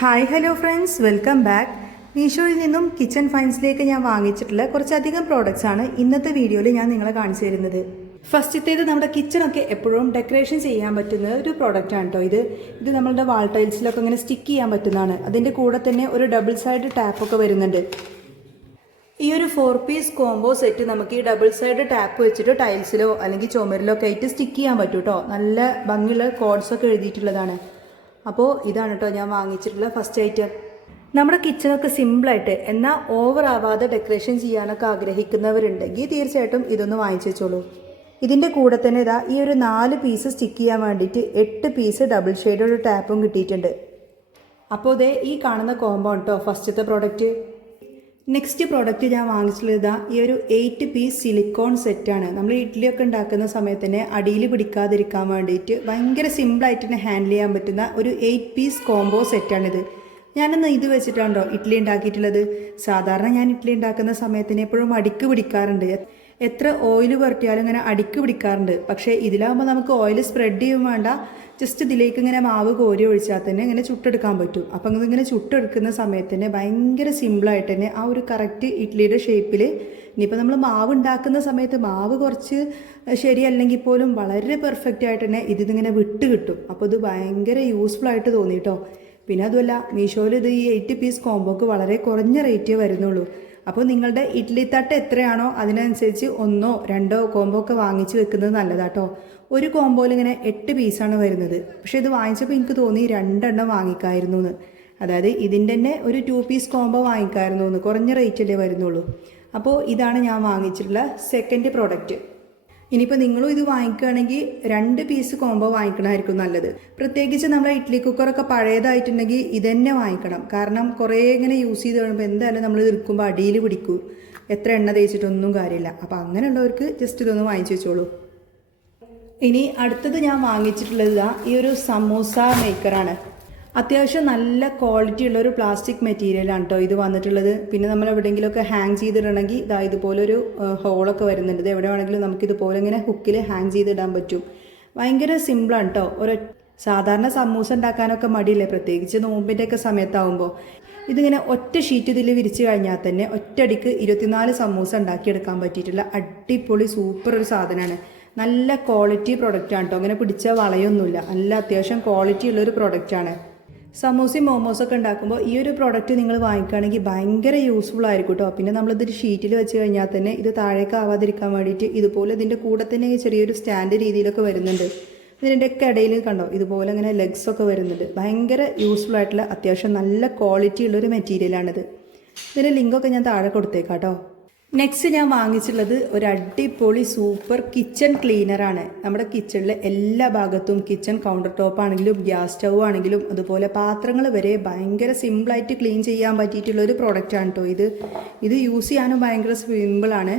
Hi hello friends, welcome back. മീഷോയിൽ നിന്നും kitchen ഫൈൻസിലേക്ക് ഞാൻ വാങ്ങിച്ചിട്ടുള്ള കുറച്ചധികം പ്രോഡക്റ്റ്സ് ആണ് ഇന്നത്തെ വീഡിയോയിൽ ഞാൻ നിങ്ങളെ കാണിച്ചു തരുന്നത്. ഫസ്റ്റത്തേത് നമ്മുടെ കിച്ചണൊക്കെ എപ്പോഴും ഡെക്കറേഷൻ ചെയ്യാൻ പറ്റുന്ന ഒരു പ്രോഡക്റ്റാണ് കേട്ടോ. ഇത് നമ്മളുടെ വാൾ ടൈൽസിലൊക്കെ ഇങ്ങനെ സ്റ്റിക്ക് ചെയ്യാൻ പറ്റുന്നതാണ്. അതിൻ്റെ കൂടെ തന്നെ ഒരു ഡബിൾ സൈഡ് ടാപ്പൊക്കെ വരുന്നുണ്ട്. ഈ ഒരു 4 പീസ് കോംബോ സെറ്റ് നമുക്ക് ഈ ഡബിൾ സൈഡ് ടാപ്പ് വെച്ചിട്ട് ടൈൽസിലോ അല്ലെങ്കിൽ ചുമരിലോ ഒക്കെ ആയിട്ട് സ്റ്റിക്ക് ചെയ്യാൻ പറ്റും കേട്ടോ. നല്ല ഭംഗിയുള്ള കോഡ്സൊക്കെ എഴുതിയിട്ടുള്ളതാണ്. അപ്പോൾ ഇതാണ് കേട്ടോ ഞാൻ വാങ്ങിച്ചിട്ടുള്ള ഫസ്റ്റ് ഐറ്റം. നമ്മുടെ കിച്ചണൊക്കെ സിമ്പിളായിട്ട് എന്നാൽ ഓവർ ആവാതെ ഡെക്കറേഷൻ ചെയ്യാനൊക്കെ ആഗ്രഹിക്കുന്നവരുണ്ടെങ്കിൽ തീർച്ചയായിട്ടും ഇതൊന്ന് വാങ്ങിച്ചു വെച്ചോളൂ. ഇതിൻ്റെ കൂടെ തന്നെ ഇതാ ഈ ഒരു 4 പീസ് സ്റ്റിക്ക് ചെയ്യാൻ വേണ്ടിയിട്ട് 8 പീസ് ഡബിൾ ഷെയ്ഡ് ഒരു ടാപ്പും കിട്ടിയിട്ടുണ്ട്. അപ്പോൾ ഇതേ ഈ കാണുന്ന കോംബോ കേട്ടോ ഫസ്റ്റത്തെ പ്രോഡക്റ്റ്. നെക്സ്റ്റ് പ്രോഡക്റ്റ് ഞാൻ വാങ്ങിച്ചിട്ടുള്ളത് ഈ ഒരു 8 പീസ് സിലിക്കോൺ സെറ്റാണ്. നമ്മൾ ഇഡ്ഡലിയൊക്കെ ഉണ്ടാക്കുന്ന സമയത്ത് തന്നെ അടിയിൽ പിടിക്കാതിരിക്കാൻ വേണ്ടിയിട്ട് ഭയങ്കര സിമ്പിളായിട്ട് തന്നെ ഹാൻഡിൽ ചെയ്യാൻ പറ്റുന്ന ഒരു 8 പീസ് കോംബോ സെറ്റാണിത്. ഞാനൊന്ന് ഇത് വെച്ചിട്ടാണോ ഇഡ്ഡലി ഉണ്ടാക്കിയിട്ടുള്ളത്. സാധാരണ ഞാൻ ഇഡ്ഡലി ഉണ്ടാക്കുന്ന സമയത്തിന് എപ്പോഴും അടിക്ക് പിടിക്കാറുണ്ട്. എത്ര ഓയിൽ പുരട്ടിയാലും ഇങ്ങനെ അടിക്ക് പിടിക്കാറുണ്ട്. പക്ഷേ ഇതിലാകുമ്പോൾ നമുക്ക് ഓയിൽ സ്പ്രെഡ് ചെയ്യും വേണ്ട, ജസ്റ്റ് ഇതിലേക്ക് ഇങ്ങനെ മാവ് കോരി ഒഴിച്ചാൽ തന്നെ ഇങ്ങനെ ചുട്ടെടുക്കാൻ പറ്റും. അപ്പം ഇതിങ്ങനെ ചുട്ടെടുക്കുന്ന സമയത്ത് തന്നെ ഭയങ്കര സിമ്പിളായിട്ട് തന്നെ ആ ഒരു കറക്റ്റ് ഇഡ്ഡലിയുടെ ഷേപ്പിൽ, ഇനിയിപ്പോൾ നമ്മൾ മാവ് ഉണ്ടാക്കുന്ന സമയത്ത് മാവ് കുറച്ച് ശരിയല്ലെങ്കിൽ പോലും വളരെ പെർഫെക്റ്റ് ആയിട്ട് തന്നെ ഇതിങ്ങനെ വിട്ട് കിട്ടും. അപ്പോൾ ഇത് ഭയങ്കര യൂസ്ഫുൾ ആയിട്ട് തോന്നി കേട്ടോ. പിന്നെ അതുമല്ല മീഷോയിൽ ഇത് ഈ 8 പീസ് കോംബോക്ക് വളരെ കുറഞ്ഞ റേറ്റേ വരുന്നുള്ളൂ. അപ്പോൾ നിങ്ങളുടെ ഇഡ്ഡലി തട്ട് എത്രയാണോ അതിനനുസരിച്ച് 1ഓ 2ഓ കോംബോ ഒക്കെ വാങ്ങിച്ച് വെക്കുന്നത് നല്ലതാട്ടോ. ഒരു കോംബോയിൽ ഇങ്ങനെ 8 പീസാണ് വരുന്നത്. പക്ഷേ ഇത് വാങ്ങിച്ചപ്പോൾ എനിക്ക് തോന്നി 2 എണ്ണം വാങ്ങിക്കായിരുന്നു എന്ന്. അതായത് ഇതിൻ്റെ തന്നെ ഒരു 2 പീസ് കോംബോ വാങ്ങിക്കായിരുന്നു എന്ന്. കുറഞ്ഞ റേറ്റല്ലേ വരുന്നുള്ളൂ. അപ്പോൾ ഇതാണ് ഞാൻ വാങ്ങിച്ചിട്ടുള്ള സെക്കൻഡ് പ്രോഡക്റ്റ്. ഇനിയിപ്പോൾ നിങ്ങളും ഇത് വാങ്ങിക്കുകയാണെങ്കിൽ 2 പീസ് കോംബോ വാങ്ങിക്കണമായിരിക്കും നല്ലത്. പ്രത്യേകിച്ച് നമ്മുടെ ഇഡ്ഡലി കുക്കറൊക്കെ പഴയതായിട്ടുണ്ടെങ്കിൽ ഇതന്നെ വാങ്ങിക്കണം. കാരണം കുറേ ഇങ്ങനെ യൂസ് ചെയ്ത് കഴിയുമ്പോൾ എന്തായാലും നമ്മൾ ഇരിക്കുമ്പോൾ അടിയിൽ പിടിക്കും. എത്ര എണ്ണ തേച്ചിട്ടൊന്നും കാര്യമില്ല. അപ്പോൾ അങ്ങനെയുള്ളവർക്ക് ജസ്റ്റ് ഇതൊന്ന് വാങ്ങിച്ചു വെച്ചോളൂ. ഇനി അടുത്തത് ഞാൻ വാങ്ങിച്ചിട്ടുള്ളത് ഈ ഒരു സമൂസ മേക്കറാണ്. അത്യാവശ്യം നല്ല ക്വാളിറ്റി ഉള്ള ഒരു പ്ലാസ്റ്റിക് മെറ്റീരിയലാണ് കേട്ടോ ഇത് വന്നിട്ടുള്ളത്. പിന്നെ നമ്മൾ എവിടെയെങ്കിലുമൊക്കെ ഹാങ് ചെയ്തിടണമെങ്കിൽ ഇതാ ഇതുപോലൊരു ഹോളൊക്കെ വരുന്നുണ്ട്. ഇത് എവിടെ വേണമെങ്കിലും നമുക്കിതുപോലെ ഇങ്ങനെ ഹുക്കിൽ ഹാങ് ചെയ്തിടാൻ പറ്റും. ഭയങ്കര സിമ്പിളാണ് കേട്ടോ. സാധാരണ സമൂസ ഉണ്ടാക്കാനൊക്കെ മടിയില്ലേ, പ്രത്യേകിച്ച് നോമ്പിൻ്റെയൊക്കെ സമയത്താവുമ്പോൾ. ഇതിങ്ങനെ ഒറ്റ ഷീറ്റ് ഇതിൽ വിരിച്ച് കഴിഞ്ഞാൽ തന്നെ ഒറ്റയടിക്ക് 24 സമൂസ ഉണ്ടാക്കിയെടുക്കാൻ പറ്റിയിട്ടുള്ള അടിപൊളി സൂപ്പർ ഒരു സാധനമാണ്. നല്ല ക്വാളിറ്റി പ്രൊഡക്റ്റാണ് കേട്ടോ. അങ്ങനെ പിടിച്ചാൽ വളയൊന്നുമില്ല. നല്ല അത്യാവശ്യം ക്വാളിറ്റി ഉള്ളൊരു പ്രൊഡക്റ്റാണ്. സമൂസയും മോമോസൊക്കെ ഉണ്ടാക്കുമ്പോൾ ഈ ഒരു പ്രോഡക്റ്റ് നിങ്ങൾ വാങ്ങിക്കുകയാണെങ്കിൽ ഭയങ്കര യൂസ്ഫുൾ ആയിരിക്കും കേട്ടോ. പിന്നെ നമ്മളിതൊരു ഷീറ്റിൽ വെച്ച് കഴിഞ്ഞാൽ തന്നെ ഇത് താഴേക്ക് ആവാതിരിക്കാൻ വേണ്ടിയിട്ട് ഇതുപോലെ ഇതിൻ്റെ കൂടെ തന്നെ ചെറിയൊരു സ്റ്റാൻഡ് രീതിയിലൊക്കെ വരുന്നുണ്ട്. ഇതിൻ്റെയൊക്കെ ഇടയിൽ കണ്ടോ ഇതുപോലെ ഇങ്ങനെ ലെഗ്സൊക്കെ വരുന്നുണ്ട്. ഭയങ്കര യൂസ്ഫുൾ ആയിട്ടുള്ള അത്യാവശ്യം നല്ല ക്വാളിറ്റി ഉള്ളൊരു മെറ്റീരിയലാണിത്. ഇതിൻ്റെ ലിങ്കൊക്കെ ഞാൻ താഴെ കൊടുത്തേക്കാം കേട്ടോ. നെക്സ്റ്റ് ഞാൻ വാങ്ങിച്ചിട്ടുള്ളത് ഒരു അടിപൊളി സൂപ്പർ കിച്ചൺ ക്ലീനറാണ്. നമ്മുടെ കിച്ചണിലെ എല്ലാ ഭാഗത്തും കിച്ചൺ കൗണ്ടർ ടോപ്പ് ആണെങ്കിലും ഗ്യാസ് സ്റ്റൗ ആണെങ്കിലും അതുപോലെ പാത്രങ്ങൾ വരെ ഭയങ്കര സിമ്പിളായിട്ട് ക്ലീൻ ചെയ്യാൻ പറ്റിയിട്ടുള്ളൊരു പ്രോഡക്റ്റാണ് കേട്ടോ. ഇത് യൂസ് ചെയ്യാനും ഭയങ്കര സിമ്പിളാണ്.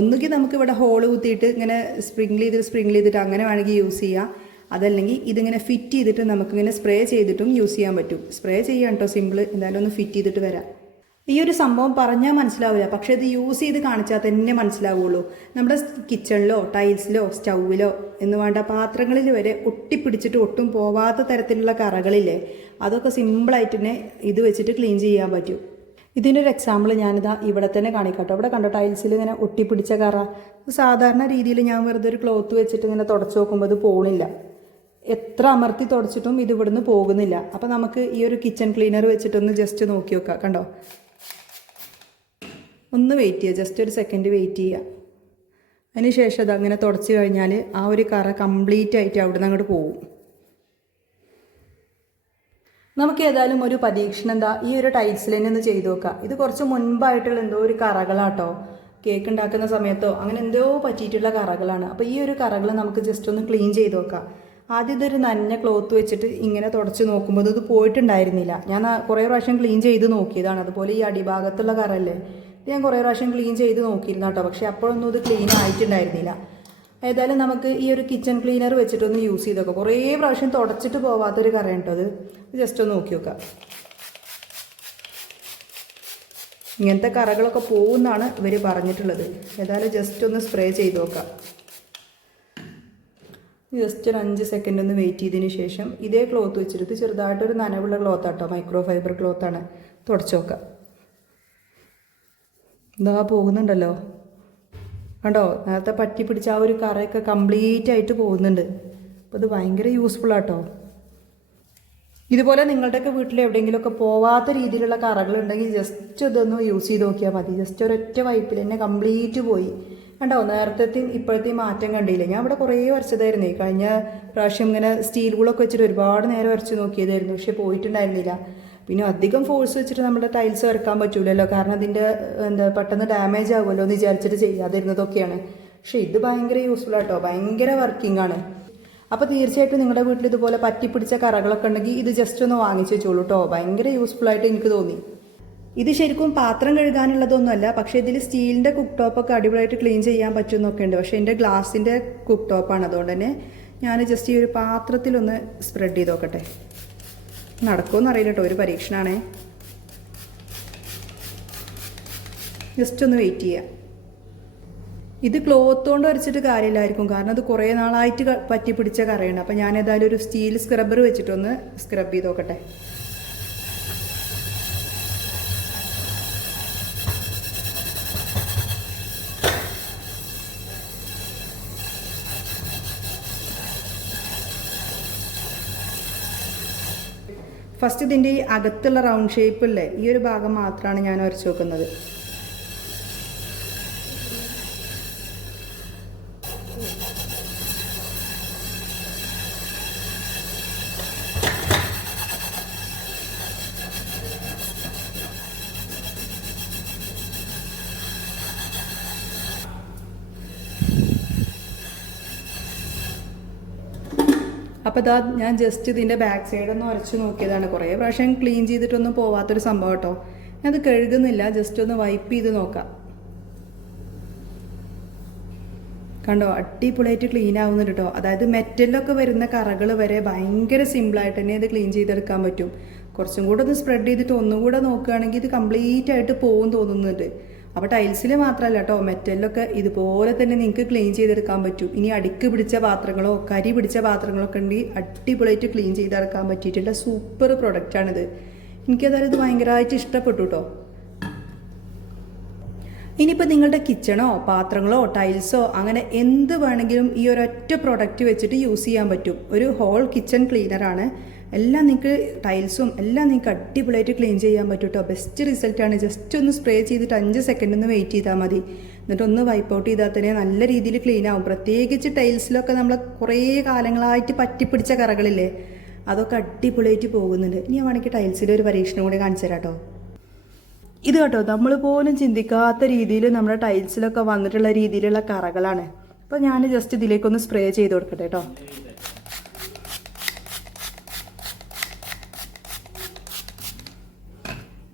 ഒന്നുകിൽ നമുക്കിവിടെ ഹോള് കുത്തിയിട്ട് ഇങ്ങനെ സ്പ്രിങ്കിൾ ചെയ്തിട്ട് അങ്ങനെ വേണമെങ്കിൽ യൂസ് ചെയ്യാം. അതല്ലെങ്കിൽ ഇതിങ്ങനെ ഫിറ്റ് ചെയ്തിട്ട് നമുക്കിങ്ങനെ സ്പ്രേ ചെയ്തിട്ടും യൂസ് ചെയ്യാൻ പറ്റും. സ്പ്രേ ചെയ്യാൻ കേട്ടോ സിമ്പിൾ. എന്തായാലും ഒന്ന് ഫിറ്റ് ചെയ്തിട്ട് വരാം. ഈ ഒരു സംഭവം പറഞ്ഞാൽ മനസ്സിലാവില്ല, പക്ഷേ ഇത് യൂസ് ചെയ്ത് കാണിച്ചാൽ തന്നെ മനസ്സിലാവുള്ളൂ. നമ്മുടെ കിച്ചണിലോ ടൈൽസിലോ സ്റ്റൗവിലോ എന്ന് വേണ്ട പാത്രങ്ങളിൽ വരെ ഒട്ടിപ്പിടിച്ചിട്ട് ഒട്ടും പോവാത്ത തരത്തിലുള്ള കറകളില്ലേ, അതൊക്കെ സിമ്പിളായിട്ട് തന്നെ ഇത് വെച്ചിട്ട് ക്ലീൻ ചെയ്യാൻ പറ്റും. ഇതിനൊരു എക്സാമ്പിൾ ഞാനിതാ ഇവിടെ തന്നെ കാണിക്കാട്ടോ. ഇവിടെ കണ്ടോ ടൈൽസിൽ ഇങ്ങനെ ഒട്ടിപ്പിടിച്ച കറ. സാധാരണ രീതിയിൽ ഞാൻ വെറുതെ ഒരു ക്ലോത്ത് വെച്ചിട്ട് ഇങ്ങനെ തുടച്ച് നോക്കുമ്പോൾ ഇത് പോണില്ല. എത്ര അമർത്തി തുടച്ചിട്ടും ഇത് ഇവിടുന്ന് പോകുന്നില്ല. അപ്പോൾ നമുക്ക് ഈ ഒരു കിച്ചൺ ക്ലീനർ വെച്ചിട്ടൊന്ന് ജസ്റ്റ് നോക്കി നോക്കാം. കണ്ടോ, ഒന്ന് വെയിറ്റ് ചെയ്യുക, ജസ്റ്റ് ഒരു സെക്കൻഡ് വെയിറ്റ് ചെയ്യുക. അതിന് ശേഷം അത് അങ്ങനെ തുടച്ച് കഴിഞ്ഞാൽ ആ ഒരു കറ കംപ്ലീറ്റ് ആയിട്ട് അവിടെ നിന്ന് അങ്ങോട്ട് പോകും. നമുക്ക് ഏതായാലും ഒരു പരീക്ഷണം എന്താ ഈ ഒരു ടൈൽസിൽ തന്നെ ഒന്ന് ചെയ്ത് നോക്കാം. ഇത് കുറച്ച് മുൻപായിട്ടുള്ള എന്തോ ഒരു കറകളാട്ടോ. കേക്ക് ഉണ്ടാക്കുന്ന സമയത്തോ അങ്ങനെ എന്തോ പറ്റിയിട്ടുള്ള കറകളാണ്. അപ്പോൾ ഈ ഒരു കറകൾ നമുക്ക് ജസ്റ്റ് ഒന്ന് ക്ലീൻ ചെയ്ത് നോക്കാം. ആദ്യം ഇതൊരു നനഞ്ഞ ക്ലോത്ത് വെച്ചിട്ട് ഇങ്ങനെ തുടച്ച് നോക്കുമ്പോൾ ഇത് പോയിട്ടുണ്ടായിരുന്നില്ല. ഞാൻ കുറേ പ്രാവശ്യം ക്ലീൻ ചെയ്ത് നോക്കിയതാണ്. അതുപോലെ ഈ അടിഭാഗത്തുള്ള കറല്ലേ, ഇത് ഞാൻ കുറേ പ്രാവശ്യം ക്ലീൻ ചെയ്ത് നോക്കിയിരുന്നു കേട്ടോ. പക്ഷേ അപ്പോഴൊന്നും ഇത് ക്ലീൻ ആയിട്ടുണ്ടായിരുന്നില്ല. ഏതായാലും നമുക്ക് ഈ ഒരു കിച്ചൺ ക്ലീനർ വെച്ചിട്ടൊന്ന് യൂസ് ചെയ്ത് നോക്കാം. കുറേ പ്രാവശ്യം തുടച്ചിട്ട് പോവാത്തൊരു കറയാണ് കേട്ടോ. അത് ജസ്റ്റ് ഒന്ന് നോക്കി നോക്കാം. ഇങ്ങനത്തെ കറകളൊക്കെ പോകുമെന്നാണ് ഇവർ പറഞ്ഞിട്ടുള്ളത്. ഏതായാലും ജസ്റ്റ് ഒന്ന് സ്പ്രേ ചെയ്ത് നോക്കാം. ജസ്റ്റ് ഒരു 5 സെക്കൻഡ് ഒന്ന് വെയിറ്റ് ചെയ്തതിന് ശേഷം ഇതേ ക്ലോത്ത് വെച്ചിട്ട് ചെറുതായിട്ടൊരു നനവുള്ള ക്ലോത്ത് ആട്ടോ, മൈക്രോ ഫൈബർ ക്ലോത്താണ്, തുടച്ച് നോക്കാം. ഇതാ പോകുന്നുണ്ടല്ലോ, കണ്ടോ? നേരത്തെ പറ്റി പിടിച്ച ആ ഒരു കറയൊക്കെ കംപ്ലീറ്റ് ആയിട്ട് പോകുന്നുണ്ട്. അപ്പോൾ ഇത് ഭയങ്കര യൂസ്ഫുൾ ആട്ടോ. ഇതുപോലെ നിങ്ങളുടെയൊക്കെ വീട്ടിൽ എവിടെയെങ്കിലുമൊക്കെ പോവാത്ത രീതിയിലുള്ള കറകളുണ്ടെങ്കിൽ ജസ്റ്റ് ഇതൊന്ന് യൂസ് ചെയ്ത് നോക്കിയാൽ മതി. ജസ്റ്റ് ഒരൊറ്റ വൈപ്പിൽ തന്നെ കംപ്ലീറ്റ് പോയി. കണ്ടോ? നേരത്തെയും ഇപ്പോഴത്തെയും മാറ്റം കണ്ടില്ലേ? ഞാൻ ഇവിടെ കുറേ വരച്ചതായിരുന്നേ. കഴിഞ്ഞ പ്രാവശ്യം ഇങ്ങനെ സ്റ്റീൽ ഗുളൊക്കെ വെച്ചിട്ട് ഒരുപാട് നേരം വരച്ച് നോക്കിയതായിരുന്നു, പക്ഷെ പോയിട്ടുണ്ടായിരുന്നില്ല. പിന്നെ അധികം ഫോഴ്സ് വെച്ചിട്ട് നമ്മുടെ ടൈൽസ് വരക്കാൻ പറ്റൂലല്ലോ, കാരണം അതിൻ്റെ പെട്ടെന്ന് ഡാമേജ് ആകുമല്ലോ എന്ന് വിചാരിച്ചിട്ട് ചെയ്യാതിരുന്നതൊക്കെയാണ്. പക്ഷേ ഇത് ഭയങ്കര യൂസ്ഫുൾ ആട്ടോ, ഭയങ്കര വർക്കിംഗ് ആണ്. അപ്പോൾ തീർച്ചയായിട്ടും നിങ്ങളുടെ വീട്ടിൽ ഇതുപോലെ പറ്റിപ്പിടിച്ച കറകളൊക്കെ ഉണ്ടെങ്കിൽ ഇത് ജസ്റ്റ് ഒന്ന് വാങ്ങിച്ച് വെച്ചോളൂ കേട്ടോ. ഭയങ്കര യൂസ്ഫുൾ ആയിട്ട് എനിക്ക് തോന്നി. ഇത് ശരിക്കും പാത്രം കഴുകാനുള്ളതൊന്നുമല്ല, പക്ഷേ ഇതിൽ സ്റ്റീലിൻ്റെ കുക്ക് ടോപ്പൊക്കെ അടിപൊളിയായിട്ട് ക്ലീൻ ചെയ്യാൻ പറ്റുമെന്നൊക്കെ ഉണ്ട്. പക്ഷേ എൻ്റെ ഗ്ലാസിൻ്റെ കുക്ക് ടോപ്പാണ്, അതുകൊണ്ട് തന്നെ ഞാൻ ജസ്റ്റ് ഈ ഒരു പാത്രത്തിലൊന്ന് സ്പ്രെഡ് ചെയ്ത് നോക്കട്ടെ. നടക്കുമെന്ന് അറിയില്ല കേട്ടോ, ഒരു പരീക്ഷണമാണേ. ജസ്റ്റ് ഒന്ന് വെയിറ്റ് ചെയ്യാം. ഇത് ക്ലോത്ത് കൊണ്ട് വരച്ചിട്ട് കാര്യമില്ലായിരിക്കും, കാരണം അത് കുറേ നാളായിട്ട് പറ്റി പിടിച്ച കറയാണ്. അപ്പോൾ ഞാൻ ഏതായാലും ഒരു സ്റ്റീൽ സ്ക്രബ്ബർ വെച്ചിട്ടൊന്ന് സ്ക്രബ് ചെയ്ത് നോക്കട്ടെ. ഫസ്റ്റ് ഇതിൻ്റെ ഈ അകത്തുള്ള റൗണ്ട് ഷേപ്പില്ലേ, ഈ ഒരു ഭാഗം മാത്രമാണ് ഞാൻ വരച്ച് നോക്കുന്നത്. അപ്പോൾ ഇതാ ഞാൻ ജസ്റ്റ് ഇതിൻ്റെ ബാക്ക് സൈഡൊന്ന് ഉരച്ച് നോക്കിയതാണ്. കുറേ പ്രാവശ്യം ക്ലീൻ ചെയ്തിട്ടൊന്നും പോവാത്തൊരു സംഭവം കേട്ടോ. ഞാനത് കഴുകുന്നില്ല, ജസ്റ്റ് ഒന്ന് വൈപ്പ് ചെയ്ത് നോക്കാം. കണ്ടോ? അടിപൊളിയായിട്ട് ക്ലീൻ ആവുന്നുണ്ട് കേട്ടോ. അതായത് മെറ്റലിലൊക്കെ വരുന്ന കറകൾ വരെ ഭയങ്കര സിമ്പിളായിട്ട് തന്നെ ഇത് ക്ലീൻ ചെയ്തെടുക്കാൻ പറ്റും. കുറച്ചും കൂടെ ഒന്ന് സ്പ്രെഡ് ചെയ്തിട്ട് ഒന്നും കൂടെ നോക്കുകയാണെങ്കിൽ ഇത് കംപ്ലീറ്റ് ആയിട്ട് പോകും തോന്നുന്നുണ്ട്. അപ്പോൾ ടൈൽസിൽ മാത്രമല്ല കേട്ടോ, മെറ്റലിലൊക്കെ ഇതുപോലെ തന്നെ നിങ്ങൾക്ക് ക്ലീൻ ചെയ്തെടുക്കാൻ പറ്റും. ഇനി അടിക്ക് പിടിച്ച പാത്രങ്ങളോ കരി പിടിച്ച പാത്രങ്ങളൊക്കെ ഉണ്ടെങ്കിൽ അടിപൊളിയായിട്ട് ക്ലീൻ ചെയ്തെടുക്കാൻ പറ്റിയിട്ടുള്ള സൂപ്പർ പ്രൊഡക്റ്റാണിത്. എനിക്കതായത് ഇത് ഭയങ്കരമായിട്ട് ഇഷ്ടപ്പെട്ടു കേട്ടോ. ഇനിയിപ്പോൾ നിങ്ങളുടെ കിച്ചണോ പാത്രങ്ങളോ ടൈൽസോ അങ്ങനെ എന്ത് വേണമെങ്കിലും ഈ ഒരൊറ്റ പ്രൊഡക്റ്റ് വെച്ചിട്ട് യൂസ് ചെയ്യാൻ പറ്റും. ഒരു ഹോൾ കിച്ചൺ ക്ലീനറാണ്. എല്ലാം നിങ്ങൾക്ക് ടൈൽസും എല്ലാം നിങ്ങൾക്ക് അടിപൊളിയായിട്ട് ക്ലീൻ ചെയ്യാൻ പറ്റും കേട്ടോ. ബെസ്റ്റ് റിസൾട്ടാണ്. ജസ്റ്റ് ഒന്ന് സ്പ്രേ ചെയ്തിട്ട് 5 സെക്കൻഡ് ഒന്ന് വെയിറ്റ് ചെയ്താൽ മതി. എന്നിട്ടൊന്ന് വൈപ്പ് ഔട്ട് ചെയ്താൽ തന്നെ നല്ല രീതിയിൽ ക്ലീൻ ആവും. പ്രത്യേകിച്ച് ടൈൽസിലൊക്കെ നമ്മൾ കുറേ കാലങ്ങളായിട്ട് പറ്റിപ്പിടിച്ച കറകളില്ലേ, അതൊക്കെ അടിപൊളിയായിട്ട് പോകുന്നുണ്ട്. ഇനി വേണമെങ്കിൽ ടൈൽസിൻ്റെ ഒരു പരീക്ഷണം കൂടി കാണിച്ചു തരാം കേട്ടോ. ഇത് കേട്ടോ, നമ്മൾ പോലും ചിന്തിക്കാത്ത രീതിയിൽ നമ്മുടെ ടൈൽസിലൊക്കെ വന്നിട്ടുള്ള രീതിയിലുള്ള കറകളാണ്. അപ്പോൾ ഞാൻ ജസ്റ്റ് ഇതിലേക്കൊന്ന് സ്പ്രേ ചെയ്ത് കൊടുക്കട്ടെ കേട്ടോ.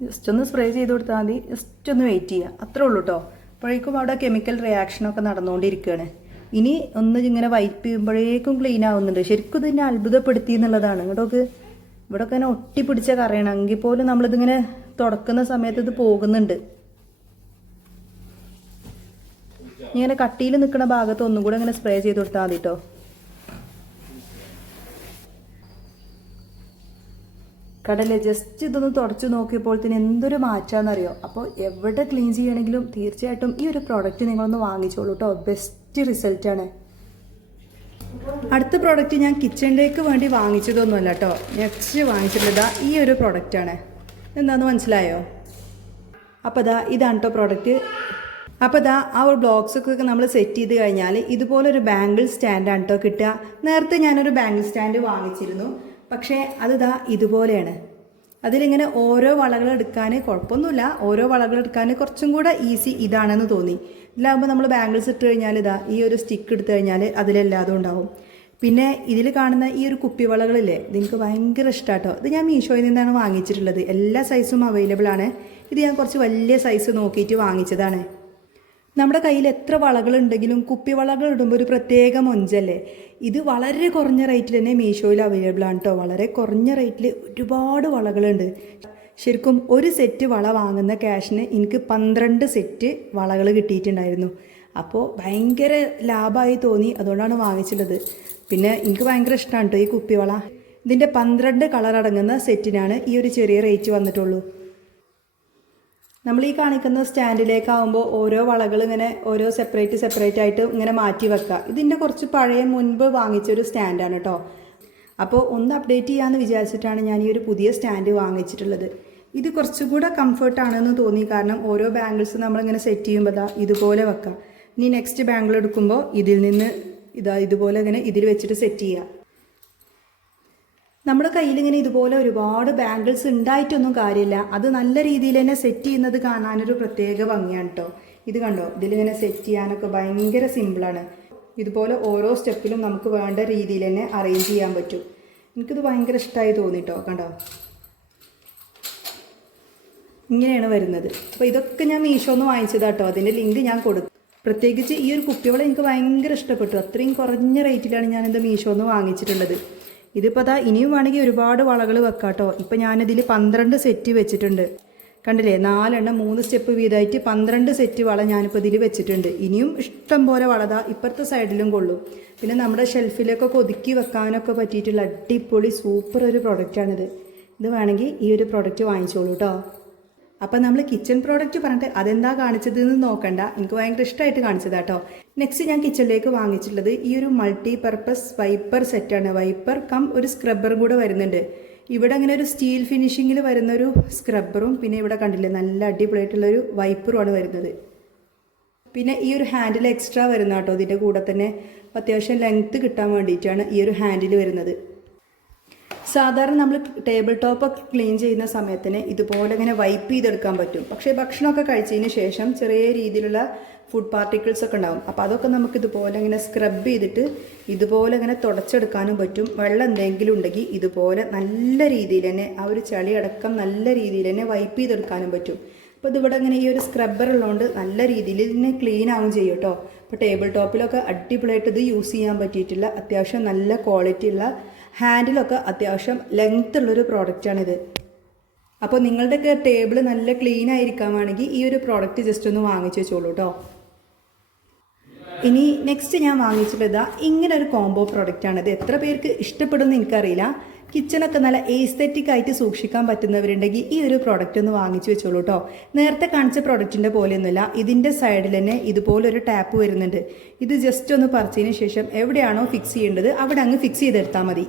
ജസ്റ്റ് ഒന്ന് സ്പ്രേ ചെയ്ത് കൊടുത്താൽ മതി. ജസ്റ്റ് ഒന്ന് വെയിറ്റ് ചെയ്യുക, അത്രേ ഉള്ളൂ കേട്ടോ. അപ്പോഴേക്കും അവിടെ കെമിക്കൽ റിയാക്ഷനൊക്കെ നടന്നുകൊണ്ടിരിക്കുകയാണ്. ഇനി ഒന്ന് ഇങ്ങനെ വൈപ്പ് ചെയ്യുമ്പോഴേക്കും ക്ലീൻ ആവുന്നുണ്ട്. ശരിക്കും ഇതിനെ അത്ഭുതപ്പെടുത്തി എന്നുള്ളതാണ്. ഇങ്ങോട്ടൊക്കെ ഇവിടെയൊക്കെ ഇങ്ങനെ ഒട്ടിപ്പിടിച്ച കറയാണ്, എങ്കിൽ പോലും നമ്മളിതിങ്ങനെ തുടക്കുന്ന സമയത്ത് ഇത് പോകുന്നുണ്ട്. ഇങ്ങനെ കട്ടിയിൽ നിൽക്കുന്ന ഭാഗത്ത് ഒന്നും കൂടെ ഇങ്ങനെ സ്പ്രേ ചെയ്ത് കൊടുത്താൽ മതി കേട്ടോ. കടലെ ജസ്റ്റ് ഇതൊന്ന് തുടച്ച് നോക്കിയപ്പോഴത്തേന് എന്തൊരു മാറ്റാന്നറിയോ. അപ്പോൾ എവിടെ ക്ലീൻ ചെയ്യണമെങ്കിലും തീർച്ചയായിട്ടും ഈ ഒരു പ്രോഡക്റ്റ് നിങ്ങളൊന്ന് വാങ്ങിച്ചോളൂ കേട്ടോ. ബെസ്റ്റ് റിസൾട്ടാണ്. അടുത്ത പ്രോഡക്റ്റ് ഞാൻ കിച്ചണിലേക്ക് വേണ്ടി വാങ്ങിച്ചതൊന്നുമല്ല കേട്ടോ. നെക്സ്റ്റ് വാങ്ങിച്ചിട്ടുള്ളത് ഈ ഒരു പ്രോഡക്റ്റാണ്. എന്താണെന്ന് മനസ്സിലായോ? അപ്പോൾ ഇതാണ് കേട്ടോ പ്രോഡക്റ്റ്. അപ്പോൾ ആ ഒരു ബ്ലോക്സൊക്കെ നമ്മൾ സെറ്റ് ചെയ്ത് കഴിഞ്ഞാൽ ഇതുപോലൊരു ബാംഗിൾ സ്റ്റാൻഡാണ് കേട്ടോ കിട്ടുക. നേരത്തെ ഞാനൊരു ബാംഗിൾ സ്റ്റാൻഡ് വാങ്ങിച്ചിരുന്നു, പക്ഷേ ഇതുപോലെയാണ്. അതിലിങ്ങനെ ഓരോ വളകൾ എടുക്കാൻ കുഴപ്പമൊന്നുമില്ല. ഓരോ വളകൾ എടുക്കാൻ കുറച്ചും കൂടെ ഈസി ഇതാണെന്ന് തോന്നി. ഇതിലാകുമ്പോൾ നമ്മൾ ബാംഗിൾസ് ഇട്ട് കഴിഞ്ഞാൽ ഈ ഒരു സ്റ്റിക്ക് എടുത്തു കഴിഞ്ഞാൽ അതിലെല്ലാതും ഉണ്ടാവും. പിന്നെ ഇതിൽ കാണുന്ന ഈ ഒരു കുപ്പിവളകളില്ലേ, ഇതെനിക്ക് ഭയങ്കര ഇഷ്ടമാട്ടോ. ഇത് ഞാൻ മീഷോയിൽ നിന്നാണ് വാങ്ങിച്ചിട്ടുള്ളത്. എല്ലാ സൈസും അവൈലബിൾ ആണ്. ഇത് ഞാൻ കുറച്ച് വലിയ സൈസ് നോക്കിയിട്ട് വാങ്ങിച്ചതാണ്. നമ്മുടെ കയ്യിൽ എത്ര വളകളുണ്ടെങ്കിലും കുപ്പിവളകൾ ഇടുമ്പോൾ ഒരു പ്രത്യേക മൊഞ്ചല്ലേ. ഇത് വളരെ കുറഞ്ഞ റേറ്റിൽ തന്നെ മീഷോയിൽ അവൈലബിൾ ആണ് കേട്ടോ. വളരെ കുറഞ്ഞ റേറ്റിൽ ഒരുപാട് വളകളുണ്ട്. ശരിക്കും ഒരു സെറ്റ് വള വാങ്ങുന്ന ക്യാഷിന് എനിക്ക് 12 സെറ്റ് വളകൾ കിട്ടിയിട്ടുണ്ടായിരുന്നു. അപ്പോൾ ഭയങ്കര ലാഭമായി തോന്നി, അതുകൊണ്ടാണ് വാങ്ങിച്ചിട്ടുള്ളത്. പിന്നെ എനിക്ക് ഭയങ്കര ഇഷ്ടമാണ് കേട്ടോ ഈ കുപ്പിവള. ഇതിൻ്റെ 12 കളർ അടങ്ങുന്ന സെറ്റിനാണ് ഈ ഒരു ചെറിയ റേറ്റ് വന്നിട്ടുള്ളൂ. നമ്മൾ ഈ കാണിക്കുന്ന സ്റ്റാൻഡിലേക്കാവുമ്പോൾ ഓരോ വളകൾ ഇങ്ങനെ ഓരോ സെപ്പറേറ്റ് ആയിട്ട് ഇങ്ങനെ മാറ്റി വെക്കുക. ഇതിൻ്റെ കുറച്ച് പഴയ മുൻപ് വാങ്ങിച്ചൊരു സ്റ്റാൻഡാണ് കേട്ടോ. അപ്പോൾ ഒന്ന് അപ്ഡേറ്റ് ചെയ്യാമെന്ന് വിചാരിച്ചിട്ടാണ് ഞാൻ ഈ ഒരു പുതിയ സ്റ്റാൻഡ് വാങ്ങിച്ചിട്ടുള്ളത്. ഇത് കുറച്ചുകൂടെ കംഫർട്ടാണെന്ന് തോന്നി. കാരണം ഓരോ ബാംഗിൾസ് നമ്മളിങ്ങനെ സെറ്റ് ചെയ്യുമ്പോൾ ഇതുപോലെ വെക്കാം. ഇനി നെക്സ്റ്റ് ബാംഗിൾ എടുക്കുമ്പോൾ ഇതിൽ നിന്ന് ഇതുപോലെ ഇങ്ങനെ ഇതിൽ വെച്ചിട്ട് സെറ്റ് ചെയ്യുക. നമ്മുടെ കയ്യിലിങ്ങനെ ഇതുപോലെ ഒരുപാട് ബാംഗിൾസ് ഉണ്ടായിട്ടൊന്നും കാര്യമില്ല. അത് നല്ല രീതിയിൽ തന്നെ സെറ്റ് ചെയ്യുന്നത് കാണാനൊരു പ്രത്യേക ഭംഗിയാണ് കേട്ടോ. ഇത് കണ്ടോ, ഇതിലിങ്ങനെ സെറ്റ് ചെയ്യാനൊക്കെ ഭയങ്കര സിമ്പിളാണ്. ഇതുപോലെ ഓരോ സ്റ്റെപ്പിലും നമുക്ക് വേണ്ട രീതിയിൽ തന്നെ അറേഞ്ച് ചെയ്യാൻ പറ്റും. എനിക്കിത് ഭയങ്കര ഇഷ്ടമായി തോന്നിട്ടോ. കണ്ടോ, ഇങ്ങനെയാണ് വരുന്നത്. അപ്പോൾ ഇതൊക്കെ ഞാൻ മീഷോന്ന് വാങ്ങിച്ചതാട്ടോ. അതിൻ്റെ ലിങ്ക് ഞാൻ കൊടുക്കും. പ്രത്യേകിച്ച് ഈ ഒരു കുപ്പിവള എനിക്ക് ഭയങ്കര ഇഷ്ടപ്പെട്ടു. അത്രയും കുറഞ്ഞ റേറ്റിലാണ് ഞാനിത് മീഷോന്ന് വാങ്ങിച്ചിട്ടുള്ളത്. ഇതിപ്പോൾ ഇനിയും വേണമെങ്കിൽ ഒരുപാട് വളകൾ വെക്കാം കേട്ടോ. ഇപ്പം ഞാനിതിൽ 12 സെറ്റ് വെച്ചിട്ടുണ്ട്. കണ്ടില്ലേ, 4 എണ്ണം 3 സ്റ്റെപ്പ് വീതമായിട്ട് 12 സെറ്റ് വള ഞാനിപ്പോൾ ഇതിൽ വെച്ചിട്ടുണ്ട്. ഇനിയും ഇഷ്ടം പോലെ വളതാ ഇപ്പുറത്തെ സൈഡിലും കൊള്ളും. പിന്നെ നമ്മുടെ ഷെൽഫിലൊക്കെ ഒതുക്കി വെക്കാനൊക്കെ പറ്റിയിട്ടുള്ള അടിപൊളി സൂപ്പർ ഒരു പ്രൊഡക്റ്റാണിത്. ഇത് വേണമെങ്കിൽ ഈ ഒരു പ്രൊഡക്റ്റ് വാങ്ങിച്ചോളൂ കേട്ടോ. അപ്പം നമ്മൾ കിച്ചൺ പ്രോഡക്റ്റ് പറഞ്ഞിട്ട് അതെന്താ കാണിച്ചതെന്ന് നോക്കണ്ട, എനിക്ക് ഭയങ്കര ഇഷ്ടമായിട്ട് കാണിച്ചതാ കേട്ടോ. നെക്സ്റ്റ് ഞാൻ കിച്ചണിലേക്ക് വാങ്ങിച്ചിട്ടുള്ളത് ഈ ഒരു മൾട്ടി പർപ്പസ് വൈപ്പർ സെറ്റാണ്. വൈപ്പർ കം ഒരു സ്ക്രബ്ബറും കൂടെ വരുന്നുണ്ട്. ഇവിടെ അങ്ങനെ ഒരു സ്റ്റീൽ ഫിനിഷിങ്ങിൽ വരുന്നൊരു സ്ക്രബ്ബറും പിന്നെ ഇവിടെ കണ്ടില്ലേ നല്ല അടിപൊളിയായിട്ടുള്ളൊരു വൈപ്പറുമാണ് വരുന്നത്. പിന്നെ ഈ ഒരു ഹാൻഡിൽ എക്സ്ട്രാ വരുന്ന കേട്ടോ. ഇതിൻ്റെ കൂടെ തന്നെ അത്യാവശ്യം ലെങ്ത്ത് കിട്ടാൻ വേണ്ടിയിട്ടാണ് ഈ ഒരു ഹാൻഡിൽ വരുന്നത്. സാധാരണ നമ്മൾ ടേബിൾ ടോപ്പൊക്കെ ക്ലീൻ ചെയ്യുന്ന സമയത്തിന് ഇതുപോലെ ഇങ്ങനെ വൈപ്പ് ചെയ്തെടുക്കാൻ പറ്റും. പക്ഷേ ഭക്ഷണമൊക്കെ കഴിച്ചതിന് ശേഷം ചെറിയ രീതിയിലുള്ള ഫുഡ് പാർട്ടിക്കിൾസ് ഒക്കെ ഉണ്ടാകും. അപ്പോൾ അതൊക്കെ നമുക്ക് ഇതുപോലെ ഇങ്ങനെ സ്ക്രബ് ചെയ്തിട്ട് ഇതുപോലെ ഇങ്ങനെ തുടച്ചെടുക്കാനും പറ്റും. വെള്ളം എന്തെങ്കിലും ഉണ്ടെങ്കിൽ ഇതുപോലെ നല്ല രീതിയിൽ തന്നെ ആ ഒരു ചളി അടക്കം നല്ല രീതിയിൽ തന്നെ വൈപ്പ് ചെയ്തെടുക്കാനും പറ്റും. അപ്പോൾ ഇതിവിടെ ഇങ്ങനെ ഈ ഒരു സ്ക്രബ്ബർ ഉള്ളതുകൊണ്ട് നല്ല രീതിയിൽ ഇതിനെ ക്ലീൻ ആവും ചെയ്യും കേട്ടോ. അപ്പോൾ ടേബിൾ ടോപ്പിലൊക്കെ അടിപൊളിയായിട്ട് ഇത് യൂസ് ചെയ്യാൻ പറ്റിയിട്ടില്ല. അത്യാവശ്യം നല്ല ക്വാളിറ്റി ഉള്ള ഹാൻഡിലൊക്കെ അത്യാവശ്യം ലെങ്ത് ഉള്ളൊരു പ്രോഡക്റ്റാണിത്. അപ്പോൾ നിങ്ങളുടെയൊക്കെ ടേബിൾ നല്ല ക്ലീൻ ആയിരിക്കാൻ വേണമെങ്കിൽ ഈ ഒരു പ്രോഡക്റ്റ് ജസ്റ്റ് ഒന്ന് വാങ്ങിച്ച് വെച്ചോളൂ കേട്ടോ. ഇനി നെക്സ്റ്റ് ഞാൻ വാങ്ങിച്ചിട്ടുള്ളത് ഇങ്ങനെ ഒരു കോംബോ പ്രോഡക്റ്റാണ്. ഇത് എത്ര പേർക്ക് ഇഷ്ടപ്പെടുമെന്ന് എനിക്കറിയില്ല. കിച്ചണൊക്കെ നല്ല എസ്തെറ്റിക് ആയിട്ട് സൂക്ഷിക്കാൻ പറ്റുന്നവരുണ്ടെങ്കിൽ ഈ ഒരു പ്രോഡക്റ്റ് ഒന്ന് വാങ്ങിച്ച് വെച്ചോളൂ കേട്ടോ. നേരത്തെ കാണിച്ച പ്രോഡക്റ്റിൻ്റെ പോലെയൊന്നുമില്ല. ഇതിൻ്റെ സൈഡിൽ തന്നെ ഇതുപോലൊരു ടാപ്പ് വരുന്നുണ്ട്. ഇത് ജസ്റ്റ് ഒന്ന് പറിച്ചതിന് ശേഷം എവിടെയാണോ ഫിക്സ് ചെയ്യേണ്ടത് അവിടെ അങ്ങ് ഫിക്സ് ചെയ്തെടുത്താൽ മതി.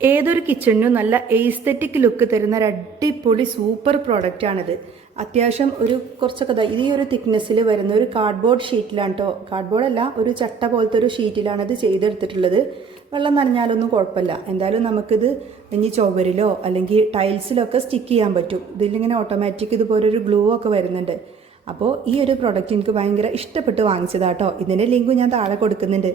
ഏതൊരു കിച്ചണിനും നല്ല എസ്തെറ്റിക് ലുക്ക് തരുന്ന ഒരു അടിപൊളി സൂപ്പർ പ്രോഡക്റ്റാണിത്. അത്യാവശ്യം ഒരു കുറച്ചൊക്കെ ഈ ഒരു തിക്നെസ്സിൽ വരുന്ന ഒരു കാർഡ്ബോർഡ് ഷീറ്റിലാണ് കേട്ടോ. കാർഡ്ബോർഡല്ല, ഒരു ചട്ട പോലത്തെ ഒരു ഷീറ്റിലാണ് ഇത് ചെയ്തെടുത്തിട്ടുള്ളത്. വെള്ളം നനഞ്ഞാലൊന്നും കുഴപ്പമില്ല. എന്തായാലും നമുക്കിത് ഇനി ചുവരിലോ അല്ലെങ്കിൽ ടൈൽസിലൊക്കെ സ്റ്റിക്ക് ചെയ്യാൻ പറ്റും. ഇതിലിങ്ങനെ ഓട്ടോമാറ്റിക് ഇതുപോലൊരു ഗ്ലൂ ഒക്കെ വരുന്നുണ്ട്. അപ്പോൾ ഈ ഒരു പ്രോഡക്റ്റ് എനിക്ക് ഭയങ്കര ഇഷ്ടപ്പെട്ട് വാങ്ങിച്ചതാട്ടോ. ഇതിൻ്റെ ലിങ്ക് ഞാൻ താഴെ കൊടുക്കുന്നുണ്ട്.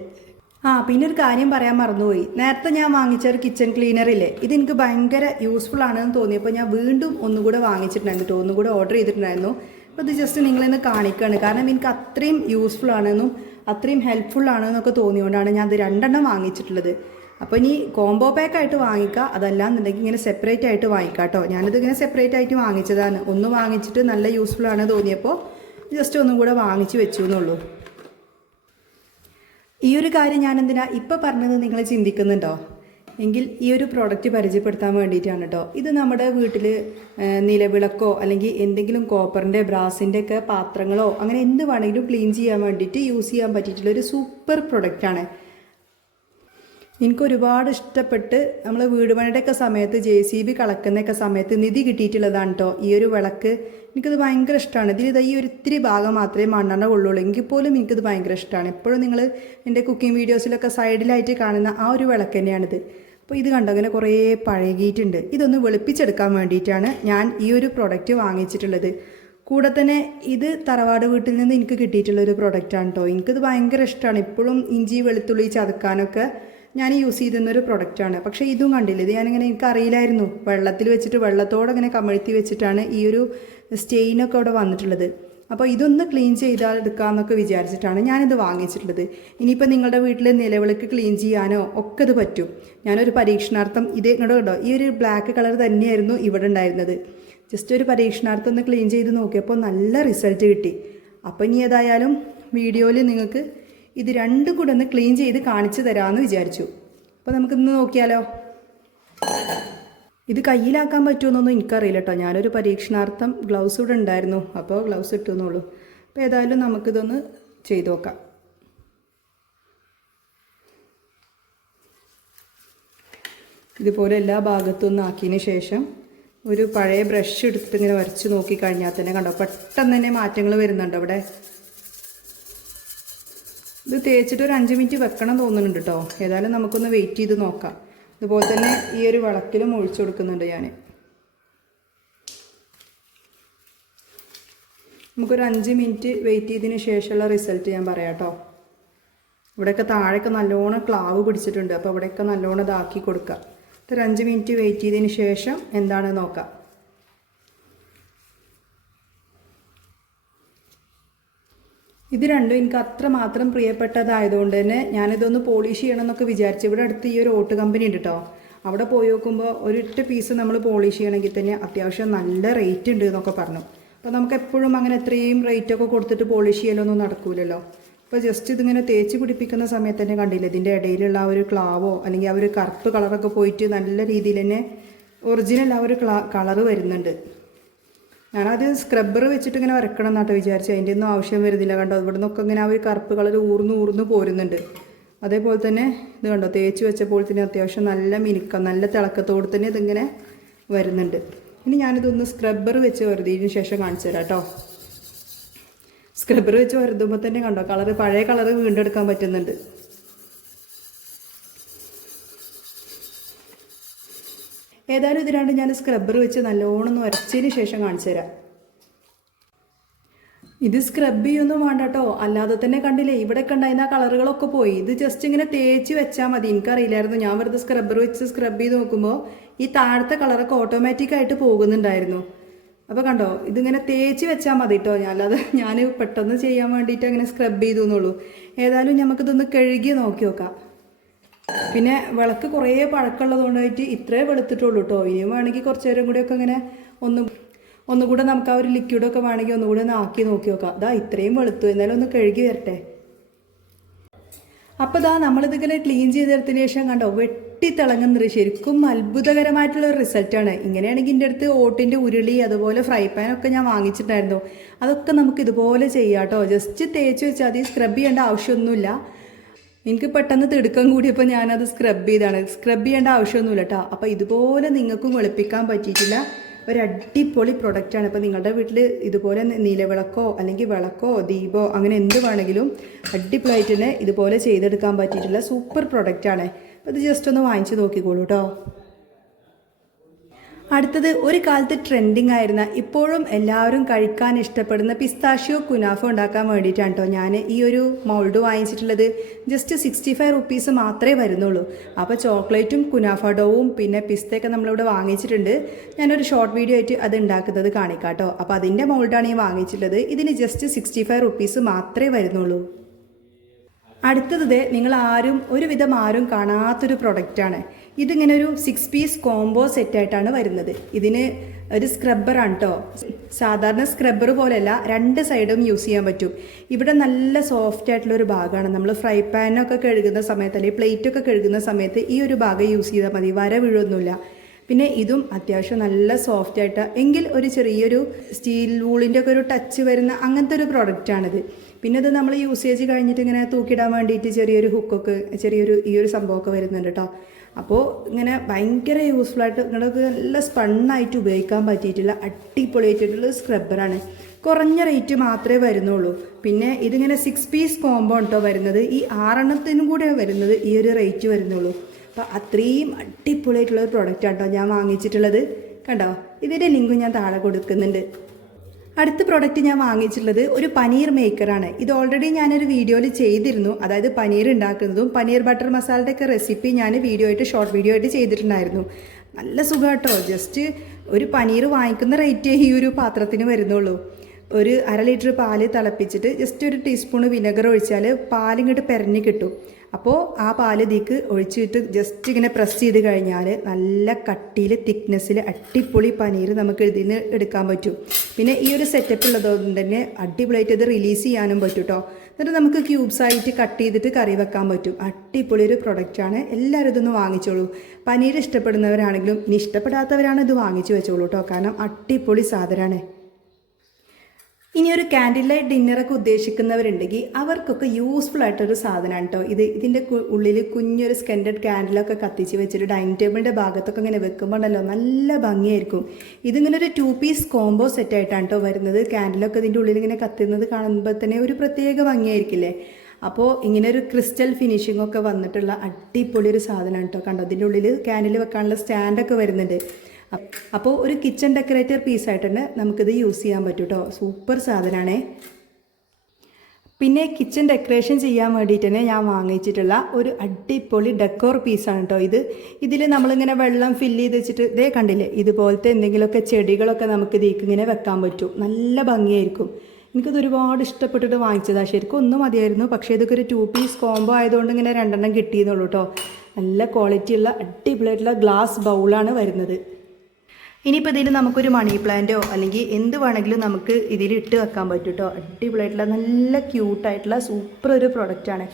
പിന്നെ ഒരു കാര്യം പറയാൻ മറന്നുപോയി. നേരത്തെ ഞാൻ വാങ്ങിച്ച ഒരു കിച്ചൺ ക്ലീനറില്ലേ, ഇതെനിക്ക് ഭയങ്കര യൂസ്ഫുൾ ആണെന്ന് തോന്നിയപ്പോൾ ഞാൻ വീണ്ടും ഒന്നുകൂടെ വാങ്ങിച്ചിട്ടുണ്ടായിരുന്നു, ഒന്നുകൂടെ ഓർഡർ ചെയ്തിട്ടുണ്ടായിരുന്നു. അപ്പോൾ ഇത് ജസ്റ്റ് നിങ്ങളിന്ന് കാണിക്കുകയാണ്. കാരണം എനിക്ക് അത്രയും യൂസ്ഫുൾ ആണെന്നും അത്രയും ഹെൽപ്ഫുൾ ആണെന്നൊക്കെ തോന്നിയുകൊണ്ടാണ് ഞാൻ ഇത് 2 എണ്ണം വാങ്ങിച്ചിട്ടുള്ളത്. അപ്പോൾ ഇനി കോംബോ പാക്കായിട്ട് വാങ്ങിക്കുക, അതല്ലാന്നുണ്ടെങ്കിൽ ഇങ്ങനെ സെപ്പറേറ്റ് ആയിട്ട് വാങ്ങിക്കാം കേട്ടോ. ഞാനിത് ഇങ്ങനെ സെപ്പറേറ്റ് ആയിട്ട് വാങ്ങിച്ചതാണ്. ഒന്ന് വാങ്ങിച്ചിട്ട് നല്ല യൂസ്ഫുൾ ആണ് തോന്നിയപ്പോൾ ജസ്റ്റ് ഒന്നും കൂടെ വാങ്ങിച്ച് വെച്ചു എന്നുള്ളൂ. ഈ ഒരു കാര്യം ഞാൻ എന്തിനാ ഇപ്പോൾ പറഞ്ഞത് നിങ്ങൾ ചിന്തിക്കുന്നുണ്ടോ? എങ്കിൽ ഈ ഒരു പ്രോഡക്റ്റ് പരിചയപ്പെടുത്താൻ വേണ്ടിയിട്ടാണ് കേട്ടോ. ഇത് നമ്മുടെ വീട്ടിൽ നിലവിളക്കോ അല്ലെങ്കിൽ എന്തെങ്കിലും കോപ്പറിൻ്റെ ബ്രാസിൻ്റെ ഒക്കെ പാത്രങ്ങളോ അങ്ങനെ എന്ത് വേണമെങ്കിലും ക്ലീൻ ചെയ്യാൻ വേണ്ടിയിട്ട് യൂസ് ചെയ്യാൻ പറ്റിയിട്ടുള്ളൊരു സൂപ്പർ പ്രൊഡക്റ്റാണ്. എനിക്കൊരുപാട് ഇഷ്ടപ്പെട്ട് നമ്മൾ വീട് പണിയുടെയൊക്കെ സമയത്ത് JCB കളക്കുന്നൊക്കെ സമയത്ത് നിധി കിട്ടിയിട്ടുള്ളതാണ് കേട്ടോ ഈ ഒരു വിളക്ക്. എനിക്കത് ഭയങ്കര ഇഷ്ടമാണ്. ഇതിൽ ഈ ഒരു ഇത്തിരി ഭാഗം മാത്രമേ മണ്ണെണ്ണ കൊള്ളുള്ളൂ, എങ്കിൽ പോലും എനിക്കത് ഭയങ്കര ഇഷ്ടമാണ്. എപ്പോഴും നിങ്ങൾ എൻ്റെ കുക്കിംഗ് വീഡിയോസിലൊക്കെ സൈഡിലായിട്ട് കാണുന്ന ആ ഒരു വിളക്ക് തന്നെയാണിത്. അപ്പോൾ ഇത് കണ്ടോ ഇങ്ങനെ കുറേ പഴകിയിട്ടുണ്ട്. ഇതൊന്ന് വെളുപ്പിച്ചെടുക്കാൻ വേണ്ടിയിട്ടാണ് ഞാൻ ഈ ഒരു പ്രൊഡക്റ്റ് വാങ്ങിച്ചിട്ടുള്ളത്. കൂടെ തന്നെ ഇത് തറവാട് വീട്ടിൽ നിന്ന് എനിക്ക് കിട്ടിയിട്ടുള്ളൊരു പ്രൊഡക്റ്റാണ് കേട്ടോ. എനിക്കത് ഭയങ്കര ഇഷ്ടമാണ്. ഇപ്പോഴും ഇഞ്ചി വെളുത്തുള്ളി ചതക്കാനൊക്കെ ഞാൻ യൂസ് ചെയ്തിരുന്നൊരു പ്രൊഡക്റ്റാണ്. പക്ഷേ ഇതും കണ്ടില്ല, ഇത് ഞാനിങ്ങനെ എനിക്കറിയില്ലായിരുന്നു. വെള്ളത്തിൽ വെച്ചിട്ട് വെള്ളത്തോടെ ഇങ്ങനെ കമഴ്ത്തി വെച്ചിട്ടാണ് ഈ ഒരു സ്റ്റെയിനൊക്കെ അവിടെ വന്നിട്ടുള്ളത്. അപ്പോൾ ഇതൊന്ന് ക്ലീൻ ചെയ്താൽ എടുക്കാമെന്നൊക്കെ വിചാരിച്ചിട്ടാണ് ഞാനിത് വാങ്ങിച്ചിട്ടുള്ളത്. ഇനിയിപ്പോൾ നിങ്ങളുടെ വീട്ടിൽ നിലവിളക്ക് ക്ലീൻ ചെയ്യാനോ ഒക്കെ ഇത് പറ്റും. ഞാനൊരു പരീക്ഷണാർത്ഥം ഇത് ഇങ്ങോട്ട് കേട്ടോ, ഈ ഒരു ബ്ലാക്ക് കളർ തന്നെയായിരുന്നു ഇവിടെ ഉണ്ടായിരുന്നത്. ജസ്റ്റ് ഒരു പരീക്ഷണാർത്ഥം ഒന്ന് ക്ലീൻ ചെയ്ത് നോക്കിയപ്പോൾ നല്ല റിസൾട്ട് കിട്ടി. അപ്പോൾ ഇനി ഏതായാലും വീഡിയോയിൽ നിങ്ങൾക്ക് ഇത് രണ്ടും കൂടെ ഒന്ന് ക്ലീൻ ചെയ്ത് കാണിച്ചു തരാമെന്ന് വിചാരിച്ചു. അപ്പോൾ നമുക്കിന്ന് നോക്കിയാലോ. ഇത് കയ്യിലാക്കാൻ പറ്റുമെന്നൊന്നും എനിക്കറിയില്ല കേട്ടോ. ഞാനൊരു പരീക്ഷണാർത്ഥം ഗ്ലൗസ് ഇവിടെ ഉണ്ടായിരുന്നു, അപ്പോൾ ഗ്ലൗസ് ഇട്ടുന്നുള്ളൂ. അപ്പോൾ ഏതായാലും നമുക്കിതൊന്ന് ചെയ്ത് നോക്കാം. ഇതുപോലെ എല്ലാ ഭാഗത്തും ഒന്ന് ആക്കിയതിന് ശേഷം ഒരു പഴയ ബ്രഷ് എടുത്തിട്ട് ഇങ്ങനെ വരച്ച് നോക്കിക്കഴിഞ്ഞാൽ തന്നെ കണ്ടോ പെട്ടെന്ന് തന്നെ മാറ്റങ്ങൾ വരുന്നുണ്ട് അവിടെ. ഇത് തേച്ചിട്ട് ഒരു 5 മിനിറ്റ് വെക്കണം തോന്നുന്നുണ്ട് കേട്ടോ. ഏതായാലും നമുക്കൊന്ന് വെയിറ്റ് ചെയ്ത് നോക്കാം. ഇതുപോലെ തന്നെ ഈ ഒരു വിളക്കിലും ഒഴിച്ചു കൊടുക്കുന്നുണ്ട് ഞാൻ. നമുക്കൊരു 5 മിനിറ്റ് വെയിറ്റ് ചെയ്തതിന് ശേഷമുള്ള റിസൾട്ട് ഞാൻ പറയാം കേട്ടോ. ഇവിടെയൊക്കെ താഴെയൊക്കെ നല്ലോണം ക്ലാവ് പിടിച്ചിട്ടുണ്ട്, അപ്പോൾ ഇവിടെയൊക്കെ നല്ലോണം ഇതാക്കി കൊടുക്കുക. ഒരു 5 മിനിറ്റ് വെയിറ്റ് ചെയ്തതിന് ശേഷം എന്താണെന്ന് നോക്കാം. ഇത് രണ്ടും എനിക്ക് അത്രമാത്രം പ്രിയപ്പെട്ടതായതുകൊണ്ട് തന്നെ ഞാനിതൊന്ന് പോളിഷ് ചെയ്യണം എന്നൊക്കെ വിചാരിച്ചു. ഇവിടെ അടുത്ത് ഈ ഒരു ഓട്ട് കമ്പനി ഉണ്ട് കേട്ടോ. അവിടെ പോയി നോക്കുമ്പോൾ ഒരൊറ്റ പീസ് നമ്മൾ പോളിഷ് ചെയ്യണമെങ്കിൽ തന്നെ അത്യാവശ്യം നല്ല റേറ്റ് ഉണ്ട് എന്നൊക്കെ പറഞ്ഞു. അപ്പോൾ നമുക്ക് എപ്പോഴും അങ്ങനെ എത്രയും റേറ്റൊക്കെ കൊടുത്തിട്ട് പോളിഷ് ചെയ്യലൊന്നും നടക്കൂലല്ലോ. അപ്പോൾ ജസ്റ്റ് ഇതിങ്ങനെ തേച്ച് പിടിപ്പിക്കുന്ന സമയത്ത് തന്നെ കണ്ടില്ല, ഇതിൻ്റെ ഇടയിലുള്ള ആ ഒരു ക്ലാവോ അല്ലെങ്കിൽ ആ ഒരു കറുപ്പ് കളറൊക്കെ പോയിട്ട് നല്ല രീതിയിൽ തന്നെ ഒറിജിനൽ ആ ഒരു കളറ് വരുന്നുണ്ട്. ഞാനത് സ്ക്രബ്ബർ വെച്ചിട്ട് ഇങ്ങനെ വരക്കണം എന്നാട്ടോ വിചാരിച്ചു. അതിൻ്റെ ഒന്നും ആവശ്യം വരുന്നില്ല. കണ്ടോ ഇവിടെ നിന്നൊക്കെ ഇങ്ങനെ ആ ഒരു കറുപ്പ് കളർ ഊർന്ന് പോരുന്നുണ്ട്. അതേപോലെ തന്നെ ഇത് കണ്ടോ തേച്ച് വെച്ചപ്പോൾ തന്നെ അത്യാവശ്യം നല്ല മിനുക്കം നല്ല തിളക്കത്തോട് തന്നെ ഇതിങ്ങനെ വരുന്നുണ്ട്. ഇനി ഞാനിതൊന്ന് സ്ക്രബ്ബർ വെച്ച് വരുന്നതിന് ശേഷം കാണിച്ചു തരാം കേട്ടോ. സ്ക്രബ്ബർ വെച്ച് വരുത്തുമ്പോൾ തന്നെ കണ്ടോ കളറ് പഴയ കളറ് വീണ്ടും എടുക്കാൻ പറ്റുന്നുണ്ട്. ഏതായാലും ഇത് രണ്ടും ഞാൻ സ്ക്രബ്ബർ വെച്ച് നല്ലോണം ഒന്ന് ഉരച്ചതിന് ശേഷം കാണിച്ചു തരാം. ഇത് സ്ക്രബ് ചെയ്യൊന്നും വേണ്ട കേട്ടോ, അല്ലാതെ തന്നെ കണ്ടില്ലേ ഇവിടെയൊക്കെ ഉണ്ടായിരുന്ന ആ കളറുകളൊക്കെ പോയി. ഇത് ജസ്റ്റ് ഇങ്ങനെ തേച്ച് വെച്ചാൽ മതി. എനിക്കറിയില്ലായിരുന്നു, ഞാൻ വെറുതെ സ്ക്രബ്ബർ വെച്ച് സ്ക്രബ് ചെയ്ത് നോക്കുമ്പോൾ ഈ താഴത്തെ കളറൊക്കെ ഓട്ടോമാറ്റിക്കായിട്ട് പോകുന്നുണ്ടായിരുന്നു. അപ്പോൾ കണ്ടോ ഇതിങ്ങനെ തേച്ച് വെച്ചാൽ മതി കേട്ടോ. അല്ലാതെ ഞാൻ പെട്ടെന്ന് ചെയ്യാൻ വേണ്ടിയിട്ട് അങ്ങനെ സ്ക്രബ് ചെയ്തു എന്നുള്ളൂ. ഏതായാലും നമുക്കിതൊന്ന് കഴുകി നോക്കി നോക്കാം. പിന്നെ വിളക്ക് കുറേ പഴക്കമുള്ളത് കൊണ്ടായിട്ട് ഇത്രേ വെളുത്തിട്ടുള്ളൂ കേട്ടോ. ഇനിയും വേണമെങ്കിൽ കുറച്ച് നേരം കൂടിയൊക്കെ ഇങ്ങനെ ഒന്നുകൂടെ നമുക്ക് ആ ഒരു ലിക്വിഡൊക്കെ വേണമെങ്കിൽ ഒന്നുകൂടെ ഒന്ന് ആക്കി നോക്കി നോക്കാം. അതാ ഇത്രയും വെളുത്തു, എന്നാലും ഒന്ന് കഴുകി വരട്ടെ. അപ്പോൾ ഇതാ നമ്മളിതിങ്ങനെ ക്ലീൻ ചെയ്തെടുത്തതിന് ശേഷം കണ്ടോ വെട്ടിത്തിളങ്ങുന്നത് ശരിക്കും അത്ഭുതകരമായിട്ടുള്ളൊരു റിസൾട്ടാണ്. ഇങ്ങനെയാണെങ്കിൽ എൻ്റെ അടുത്ത് ഓട്ടിൻ്റെ ഉരുളി അതുപോലെ ഫ്രൈ പാനൊക്കെ ഞാൻ വാങ്ങിച്ചിട്ടുണ്ടായിരുന്നു. അതൊക്കെ നമുക്ക് ഇതുപോലെ ചെയ്യാം കേട്ടോ. ജസ്റ്റ് തേച്ച് വെച്ചാൽ അത് സ്ക്രബ് ചെയ്യേണ്ട ആവശ്യമൊന്നുമില്ല. എനിക്ക് പെട്ടെന്ന് തിടുക്കം കൂടിയപ്പോൾ ഞാനത് സ്ക്രബ് ചെയ്താണ്. സ്ക്രബ് ചെയ്യേണ്ട ആവശ്യമൊന്നുമില്ല കേട്ടോ. അപ്പോൾ ഇതുപോലെ നിങ്ങൾക്കും വെളുപ്പിക്കാൻ പറ്റിയിട്ടില്ല ഒരു അടിപൊളി പ്രൊഡക്റ്റാണ്. ഇപ്പോൾ നിങ്ങളുടെ വീട്ടിൽ ഇതുപോലെ നിലവിളക്കോ അല്ലെങ്കിൽ വിളക്കോ ദീപോ അങ്ങനെ എന്ത് വേണമെങ്കിലും അടിപൊളിയായിട്ട് തന്നെ ഇതുപോലെ ചെയ്തെടുക്കാൻ പറ്റിയിട്ടുള്ള സൂപ്പർ പ്രൊഡക്റ്റാണ്. അപ്പോൾ ഇത് ജസ്റ്റ് ഒന്ന് വാങ്ങിച്ച് നോക്കിക്കോളൂ കേട്ടോ. അടുത്തത് ഒരു കാലത്ത് ട്രെൻഡിങ് ആയിരുന്ന ഇപ്പോഴും എല്ലാവരും കഴിക്കാൻ ഇഷ്ടപ്പെടുന്ന പിസ്താഷ്യോ കുനാഫ ഉണ്ടാക്കാൻ വേണ്ടിയിട്ടാണ് കേട്ടോ ഞാൻ ഈ ഒരു മൗൾഡ് വാങ്ങിച്ചിട്ടുള്ളത്. ജസ്റ്റ് 65 റുപ്പീസ് മാത്രമേ വരുന്നുള്ളൂ. അപ്പോൾ ചോക്ലേറ്റും കുനാഫ ഡോവും പിന്നെ പിസ്തയൊക്കെ നമ്മളിവിടെ വാങ്ങിച്ചിട്ടുണ്ട്. ഞാനൊരു ഷോർട്ട് വീഡിയോ ആയിട്ട് അത് ഉണ്ടാക്കുന്നത് കാണിക്കാം കേട്ടോ. അപ്പോൾ അതിൻ്റെ മൗൾഡാണ് ഈ വാങ്ങിച്ചിട്ടുള്ളത്. ഇതിന് ജസ്റ്റ് 65 റുപ്പീസ് മാത്രമേ വരുന്നുള്ളൂ. അടുത്തത് നിങ്ങൾ ഒരുവിധം ആരും കാണാത്തൊരു പ്രൊഡക്റ്റാണ്. ഇതിങ്ങനെ ഒരു 6 പീസ് കോംബോ സെറ്റായിട്ടാണ് വരുന്നത്. ഇതിന് ഒരു സ്ക്രബ്ബറാണ് കേട്ടോ. സാധാരണ സ്ക്രബ്ബർ പോലെയല്ല, 2 സൈഡും യൂസ് ചെയ്യാൻ പറ്റും. ഇവിടെ നല്ല സോഫ്റ്റ് ആയിട്ടുള്ളൊരു ഭാഗമാണ്. നമ്മൾ ഫ്രൈ പാനൊക്കെ കഴുകുന്ന സമയത്ത് അല്ലെങ്കിൽ പ്ലേറ്റൊക്കെ കഴുകുന്ന സമയത്ത് ഈ ഒരു ഭാഗം യൂസ് ചെയ്താൽ മതി, വര വീഴൊന്നുമില്ല. പിന്നെ ഇതും അത്യാവശ്യം നല്ല സോഫ്റ്റ് ആയിട്ട് എങ്കിൽ ഒരു ചെറിയൊരു സ്റ്റീൽ വൂളിൻ്റെ ഒക്കെ ഒരു ടച്ച് വരുന്ന അങ്ങനത്തെ ഒരു പ്രൊഡക്റ്റാണിത്. പിന്നെ ഇത് നമ്മൾ യൂസേജ് കഴിഞ്ഞിട്ട് ഇങ്ങനെ തൂക്കിയിടാൻ വേണ്ടിയിട്ട് ചെറിയൊരു ഹുക്കൊക്കെ ഈ ഒരു സംഭവമൊക്കെ വരുന്നുണ്ട് കേട്ടോ. അപ്പോൾ ഇങ്ങനെ ഭയങ്കര യൂസ്ഫുള്ളായിട്ട് നിങ്ങൾക്ക് നല്ല സ്പണ്ണായിട്ട് ഉപയോഗിക്കാൻ പറ്റിയിട്ടുള്ള അടിപൊളിയായിട്ടുള്ള സ്ക്രബ്ബറാണ്. കുറഞ്ഞ റേറ്റ് മാത്രമേ വരുന്നുള്ളൂ. പിന്നെ ഇതിങ്ങനെ 6 പീസ് കോംബോ കേട്ടോ വരുന്നത്. ഈ 6 കൂടെ വരുന്നത് ഈ ഒരു റേറ്റ് വരുന്നുള്ളൂ. അപ്പോൾ അത്രയും അടിപൊളിയായിട്ടുള്ള ഒരു പ്രൊഡക്റ്റാണ് കേട്ടോ ഞാൻ വാങ്ങിച്ചിട്ടുള്ളത്. കണ്ടോ ഇതിൻ്റെ ലിങ്ക് ഞാൻ താഴെ കൊടുക്കുന്നുണ്ട്. അടുത്ത പ്രോഡക്റ്റ് ഞാൻ വാങ്ങിച്ചിട്ടുള്ളത് ഒരു പനീർ മേക്കറാണ്. ഇത് ഓൾറെഡി ഞാനൊരു വീഡിയോയിൽ ചെയ്തിരുന്നു. അതായത് പനീർ ഉണ്ടാക്കുന്നതും പനീർ ബട്ടർ മസാലയുടെ ഒക്കെ റെസിപ്പി ഞാൻ ഷോർട്ട് വീഡിയോ ആയിട്ട് ചെയ്തിട്ടുണ്ടായിരുന്നു. നല്ല സുഖം കേട്ടോ. ജസ്റ്റ് ഒരു പനീർ വാങ്ങിക്കുന്ന റേറ്റ് ഈ ഒരു പാത്രത്തിന് വരുന്നുള്ളൂ. ഒരു 1/2 ലിറ്റർ പാല് തിളപ്പിച്ചിട്ട് ജസ്റ്റ് ഒരു ടീസ്പൂൺ വിനെഗർ ഒഴിച്ചാൽ പാലിങ്ങോട്ട് പെരഞ്ഞ് കിട്ടും. അപ്പോൾ ആ പാല് ഇതിക്ക് ഒഴിച്ചിട്ട് ജസ്റ്റ് ഇങ്ങനെ പ്രസ് ചെയ്ത് കഴിഞ്ഞാൽ നല്ല കട്ടിയിൽ തിക്നെസ്സിൽ അടിപൊളി പനീർ നമുക്ക് ഇതിൽ നിന്ന് എടുക്കാൻ പറ്റും. പിന്നെ ഈ ഒരു സെറ്റപ്പ് ഉള്ളതുകൊണ്ട് തന്നെ അടിപൊളിയായിട്ട് ഇത് റിലീസ് ചെയ്യാനും പറ്റും കേട്ടോ. എന്നിട്ട് നമുക്ക് ക്യൂബ്സായിട്ട് കട്ട് ചെയ്തിട്ട് കറി വെക്കാൻ പറ്റും. അടിപൊളി ഒരു പ്രൊഡക്റ്റാണ്. എല്ലാവരും ഇതൊന്ന് വാങ്ങിച്ചോളൂ. പനീർ ഇഷ്ടപ്പെടുന്നവരാണെങ്കിലും ഇനി ഇഷ്ടപ്പെടാത്തവരാണ് ഇത് വാങ്ങിച്ചു വെച്ചോളൂ കേട്ടോ. കാരണം അടിപൊളി സാധനമാണ്. ഇനി ഒരു ക്യാൻഡിൽ ലൈറ്റ് ഡിന്നറൊക്കെ ഉദ്ദേശിക്കുന്നവരുണ്ടെങ്കിൽ അവർക്കൊക്കെ യൂസ്ഫുൾ ആയിട്ടൊരു സാധനമാണ് കേട്ടോ ഇത്. ഇതിൻ്റെ ഉള്ളിൽ കുഞ്ഞൊരു സ്കെൻഡഡ് ക്യാൻഡിലൊക്കെ കത്തിച്ച് വെച്ചിട്ട് ഡൈനിങ് ടേബിളിൻ്റെ ഭാഗത്തൊക്കെ ഇങ്ങനെ വെക്കുമ്പോണ്ടല്ലോ നല്ല ഭംഗിയായിരിക്കും. ഇതിങ്ങനെ ഒരു 2 പീസ് കോംബോ സെറ്റായിട്ടാണ് കേട്ടോ വരുന്നത്. ക്യാൻഡിലൊക്കെ ഇതിൻ്റെ ഉള്ളിൽ ഇങ്ങനെ കത്തുന്നത് കാണുമ്പോൾ തന്നെ ഒരു പ്രത്യേക ഭംഗിയായിരിക്കില്ലേ. അപ്പോൾ ഇങ്ങനെ ഒരു ക്രിസ്റ്റൽ ഫിനിഷിംഗ് ഒക്കെ വന്നിട്ടുള്ള അടിപൊളി ഒരു സാധനമാണ് കേട്ടോ. കണ്ടോ, ഇതിൻ്റെ ഉള്ളിൽ ക്യാൻഡിൽ വെക്കാനുള്ള സ്റ്റാൻഡൊക്കെ വരുന്നുണ്ട്. അപ്പോൾ ഒരു കിച്ചൺ ഡെക്കറേറ്റർ പീസായിട്ട് തന്നെ നമുക്കിത് യൂസ് ചെയ്യാൻ പറ്റും കേട്ടോ. സൂപ്പർ സാധനമാണേ. പിന്നെ കിച്ചൺ ഡെക്കറേഷൻ ചെയ്യാൻ വേണ്ടിയിട്ട് തന്നെ ഞാൻ വാങ്ങിച്ചിട്ടുള്ള ഒരു അടിപൊളി ഡെക്കോർ പീസാണ് കേട്ടോ ഇത്. ഇതിൽ നമ്മളിങ്ങനെ വെള്ളം ഫില്ല് ചെയ്ത് വെച്ചിട്ട് ഇതേ കണ്ടില്ലേ, ഇതുപോലത്തെ എന്തെങ്കിലുമൊക്കെ ചെടികളൊക്കെ നമുക്ക് ഇതിലേക്ക് ഇങ്ങനെ വെക്കാൻ പറ്റും. നല്ല ഭംഗിയായിരിക്കും. എനിക്കത് ഒരുപാട് ഇഷ്ടപ്പെട്ടിട്ട് വാങ്ങിച്ചതാണ്. ശരിക്കും ഒന്നും മതിയായിരുന്നു, പക്ഷേ ഇതൊക്കെ ഒരു 2 പീസ് കോംബോ ആയതുകൊണ്ട് ഇങ്ങനെ 2 കിട്ടിയെന്നുള്ളൂ കേട്ടോ. നല്ല ക്വാളിറ്റിയുള്ള അടിപൊളിയായിട്ടുള്ള ഗ്ലാസ് ബൗളാണ് വരുന്നത്. ഇനിയിപ്പോൾ ഇതിൽ നമുക്കൊരു മണി പ്ലാന്റോ അല്ലെങ്കിൽ എന്ത് വേണമെങ്കിലും നമുക്ക് ഇതിൽ ഇട്ട് വെക്കാൻ പറ്റും കേട്ടോ. അടിപൊളിയായിട്ടുള്ള നല്ല ക്യൂട്ടായിട്ടുള്ള സൂപ്പർ ഒരു പ്രൊഡക്റ്റാണ്.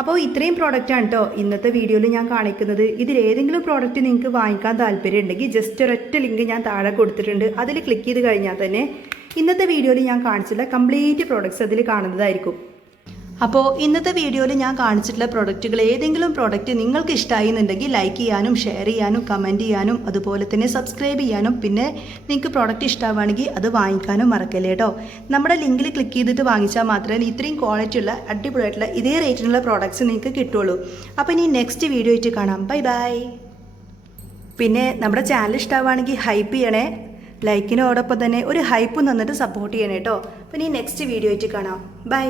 അപ്പോൾ ഇത്രയും പ്രോഡക്റ്റാണ് കേട്ടോ ഇന്നത്തെ വീഡിയോയിൽ ഞാൻ കാണിക്കുന്നത്. ഇതിലേതെങ്കിലും പ്രോഡക്റ്റ് നിങ്ങൾക്ക് വാങ്ങിക്കാൻ താല്പര്യം ഉണ്ടെങ്കിൽ ജസ്റ്റ് ഒരൊറ്റ ലിങ്ക് ഞാൻ താഴെ കൊടുത്തിട്ടുണ്ട്. അതിൽ ക്ലിക്ക് ചെയ്ത് കഴിഞ്ഞാൽ തന്നെ ഇന്നത്തെ വീഡിയോയിൽ ഞാൻ കാണിച്ചിട്ടുള്ള കംപ്ലീറ്റ് പ്രോഡക്റ്റ്സ് അതിൽ കാണുന്നതായിരിക്കും. അപ്പോൾ ഇന്നത്തെ വീഡിയോയിൽ ഞാൻ കാണിച്ചിട്ടുള്ള പ്രൊഡക്റ്റുകൾ ഏതെങ്കിലും പ്രോഡക്റ്റ് നിങ്ങൾക്ക് ഇഷ്ടമായി എന്നുണ്ടെങ്കിൽ ലൈക്ക് ചെയ്യാനും ഷെയർ ചെയ്യാനും കമൻറ്റ് ചെയ്യാനും അതുപോലെ തന്നെ സബ്സ്ക്രൈബ് ചെയ്യാനും പിന്നെ നിങ്ങൾക്ക് പ്രോഡക്റ്റ് ഇഷ്ടമാവുകയാണെങ്കിൽ അത് വാങ്ങിക്കാനും മറക്കല്ലേ കേട്ടോ. നമ്മുടെ ലിങ്കിൽ ക്ലിക്ക് ചെയ്തിട്ട് വാങ്ങിച്ചാൽ മാത്രമേ ഇത്രയും ക്വാളിറ്റിയുള്ള അടിപൊളിയായിട്ടുള്ള ഇതേ റേറ്റിനുള്ള പ്രോഡക്റ്റ്സ് നിങ്ങൾക്ക് കിട്ടുള്ളൂ. അപ്പോൾ ഇനി നെക്സ്റ്റ് വീഡിയോ ആയിട്ട് കാണാം. Bye bye. പിന്നെ നമ്മുടെ ചാനൽ ഇഷ്ടമാവുകയാണെങ്കിൽ ഹൈപ്പ് ചെയ്യണേ. ലൈക്കിനോടൊപ്പം തന്നെ ഒരു ഹൈപ്പ് തന്നിട്ട് സപ്പോർട്ട് ചെയ്യണേ കേട്ടോ. അപ്പോൾ ഇനി നെക്സ്റ്റ് വീഡിയോ ആയിട്ട് കാണാം. ബൈ.